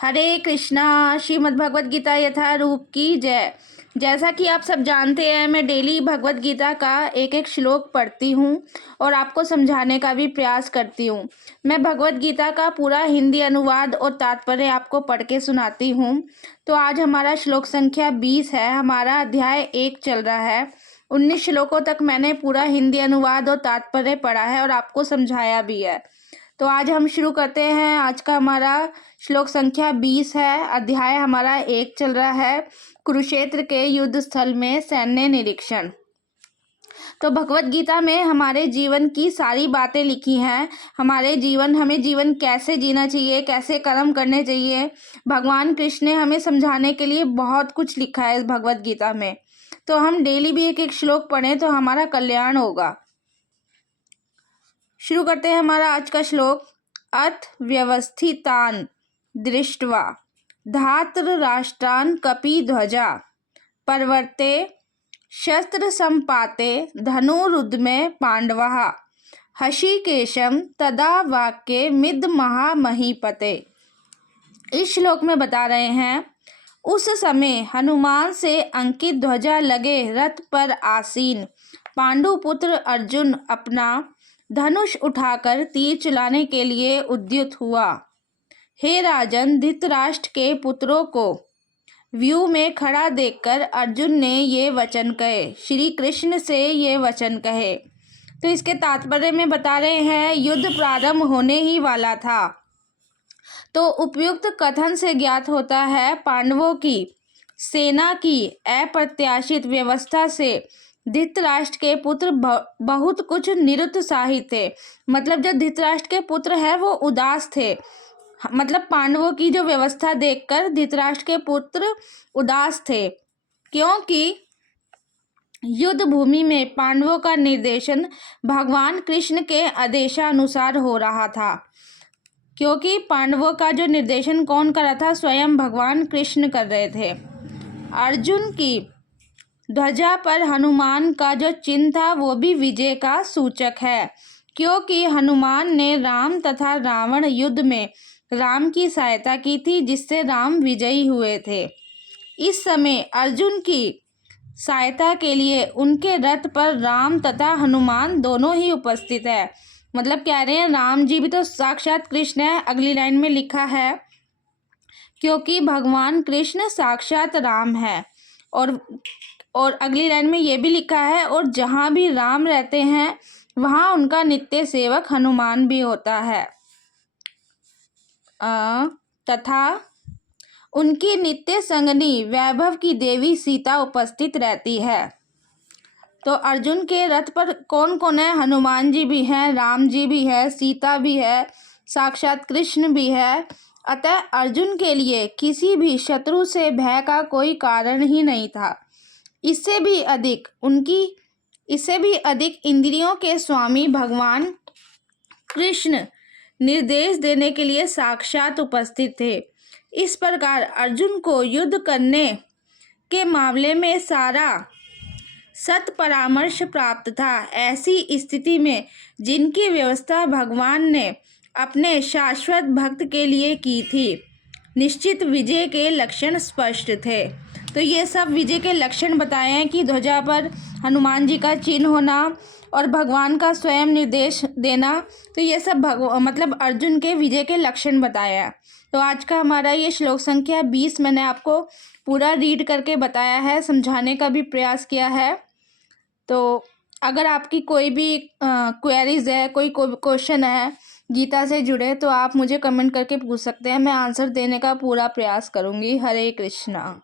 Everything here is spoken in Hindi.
हरे कृष्णा। श्रीमद् भगवत गीता यथारूप की जय। जैसा कि आप सब जानते हैं, मैं डेली भगवत गीता का एक एक श्लोक पढ़ती हूँ और आपको समझाने का भी प्रयास करती हूँ। मैं भगवत गीता का पूरा हिंदी अनुवाद और तात्पर्य आपको पढ़ के सुनाती हूँ। तो आज हमारा श्लोक संख्या 20 है। हमारा अध्याय 1 चल रहा है। 19 श्लोकों तक मैंने पूरा हिंदी अनुवाद और तात्पर्य पढ़ा है और आपको समझाया भी है। तो आज हम शुरू करते हैं। आज का हमारा श्लोक संख्या 20 है। अध्याय हमारा 1 चल रहा है, कुरुक्षेत्र के युद्ध स्थल में सैन्य निरीक्षण। तो भगवत गीता में हमारे जीवन की सारी बातें लिखी हैं। हमें जीवन कैसे जीना चाहिए, कैसे कर्म करने चाहिए, भगवान कृष्ण ने हमें समझाने के लिए बहुत कुछ लिखा है इस भगवत गीता में। तो हम डेली भी एक एक श्लोक पढ़ें तो हमारा कल्याण होगा। शुरू करते हैं हमारा आज का श्लोक। अथ व्यवस्थितान दृष्ट्वा धातराष्ट्रान् कपिध्वजा पर्वते शस्त्र संपाते धनुरुद्मे पांडवः हषिकेशं तदा वाक्ये मिद महामहीपते। इस श्लोक में बता रहे हैं, उस समय हनुमान से अंकित ध्वजा लगे रथ पर आसीन पांडुपुत्र अर्जुन अपना धनुष उठाकर तीर चलाने के लिए उद्युत हुआ। हे राजन, धृतराष्ट्र के पुत्रों को व्यू में खड़ा देखकर अर्जुन ने ये वचन कहे, श्री कृष्ण से ये वचन कहे। तो इसके तात्पर्य में बता रहे हैं, युद्ध प्रारंभ होने ही वाला था। तो उपयुक्त कथन से ज्ञात होता है, पांडवों की सेना की अप्रत्याशित व्यवस्था से धृतराष्ट्र के पुत्र बहुत कुछ निरुत्साहित थे। मतलब जो धृतराष्ट्र के पुत्र है वो उदास थे। मतलब पांडवों की जो व्यवस्था देखकर धृतराष्ट्र के पुत्र उदास थे, क्योंकि युद्ध भूमि में पांडवों का निर्देशन भगवान कृष्ण के आदेशानुसार हो रहा था। क्योंकि पांडवों का जो निर्देशन कौन कर रहा था? स्वयं भगवान कृष्ण कर रहे थे। अर्जुन की ध्वजा पर हनुमान का जो चिन्ह था वो भी विजय का सूचक है, क्योंकि हनुमान ने राम तथा रावण युद्ध में राम की सहायता की थी, जिससे राम विजयी हुए थे। इस समय अर्जुन की सहायता के लिए उनके रथ पर राम तथा हनुमान दोनों ही उपस्थित है। मतलब कह रहे हैं, राम जी भी तो साक्षात कृष्ण है। अगली लाइन में लिखा है, क्योंकि भगवान कृष्ण साक्षात राम है। और अगली लाइन में ये भी लिखा है, और जहाँ भी राम रहते हैं वहाँ उनका नित्य सेवक हनुमान भी होता है। तथा उनकी नित्य संगनी वैभव की देवी सीता उपस्थित रहती है। तो अर्जुन के रथ पर कौन कौन है? हनुमान जी भी हैं, राम जी भी है, सीता भी है, साक्षात कृष्ण भी है। अतः अर्जुन के लिए किसी भी शत्रु से भय का कोई कारण ही नहीं था। इससे भी अधिक इंद्रियों के स्वामी भगवान कृष्ण निर्देश देने के लिए साक्षात उपस्थित थे। इस प्रकार अर्जुन को युद्ध करने के मामले में सारा सत परामर्श प्राप्त था। ऐसी स्थिति में जिनकी व्यवस्था भगवान ने अपने शाश्वत भक्त के लिए की थी, निश्चित विजय के लक्षण स्पष्ट थे। तो ये सब विजय के लक्षण बताए हैं कि ध्वजा पर हनुमान जी का चिन्ह होना और भगवान का स्वयं निर्देश देना। तो ये सब मतलब अर्जुन के विजय के लक्षण बताया है। तो आज का हमारा ये श्लोक संख्या 20 मैंने आपको पूरा रीड करके बताया है, समझाने का भी प्रयास किया है। तो अगर आपकी कोई भी क्वेरीज है, कोई क्वेश्चन है गीता से जुड़े, तो आप मुझे कमेंट करके पूछ सकते हैं। मैं आंसर देने का पूरा प्रयास करूँगी। हरे कृष्णा।